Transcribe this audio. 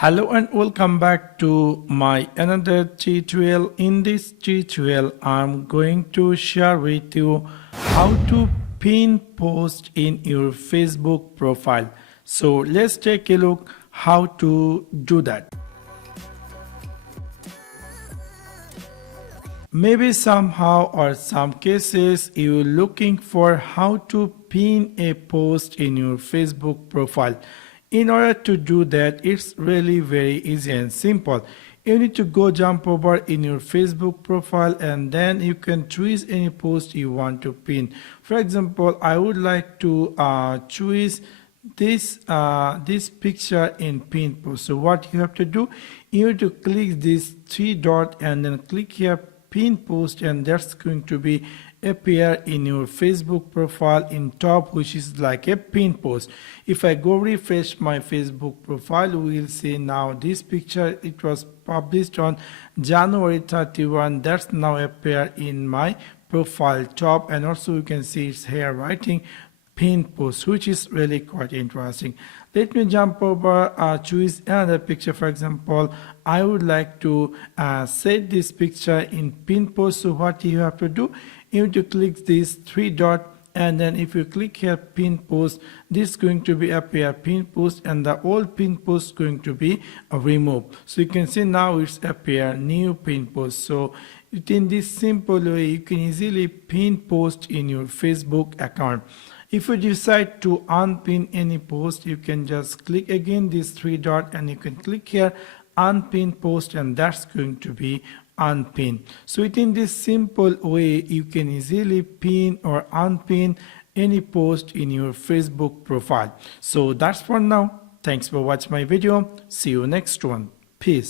Hello and welcome back to my another tutorial. In this tutorial I'm going to share with you how to pin post in your Facebook profile. So let's take a look how to do that. Maybe somehow or some cases you're looking for how to pin a post in your Facebook profile. In order to do that, it's really very easy and simple. You need to go jump over in your Facebook profile and then you can choose any post you want to pin. For example, I would like to choose this picture in pin post. So what you have to do, you need to click this three dot and then click here pin post, and that's going to be appear in your Facebook profile in top, which is like a pin post. If I go refresh my Facebook profile, we will see now this picture. It was published on January 31. That's now appear in my profile top, and also you can see it's here writing pin post, which is really quite interesting. Let me jump over, choose another picture. For example, I would like to set this picture in pin post. So what you have to do, you need to click this three dot, and then if you click here pin post, this is going to be appear pin post, and the old pin post going to be removed. So you can see now it's appear new pin post. So in this simple way you can easily pin post in your Facebook account. If you decide to unpin any post, you can just click again this three dot and you can click here unpin post, and that's going to be unpin. So within this simple way you can easily pin or unpin any post in your Facebook profile. So that's for now. Thanks for watching my video. See you next one. Peace.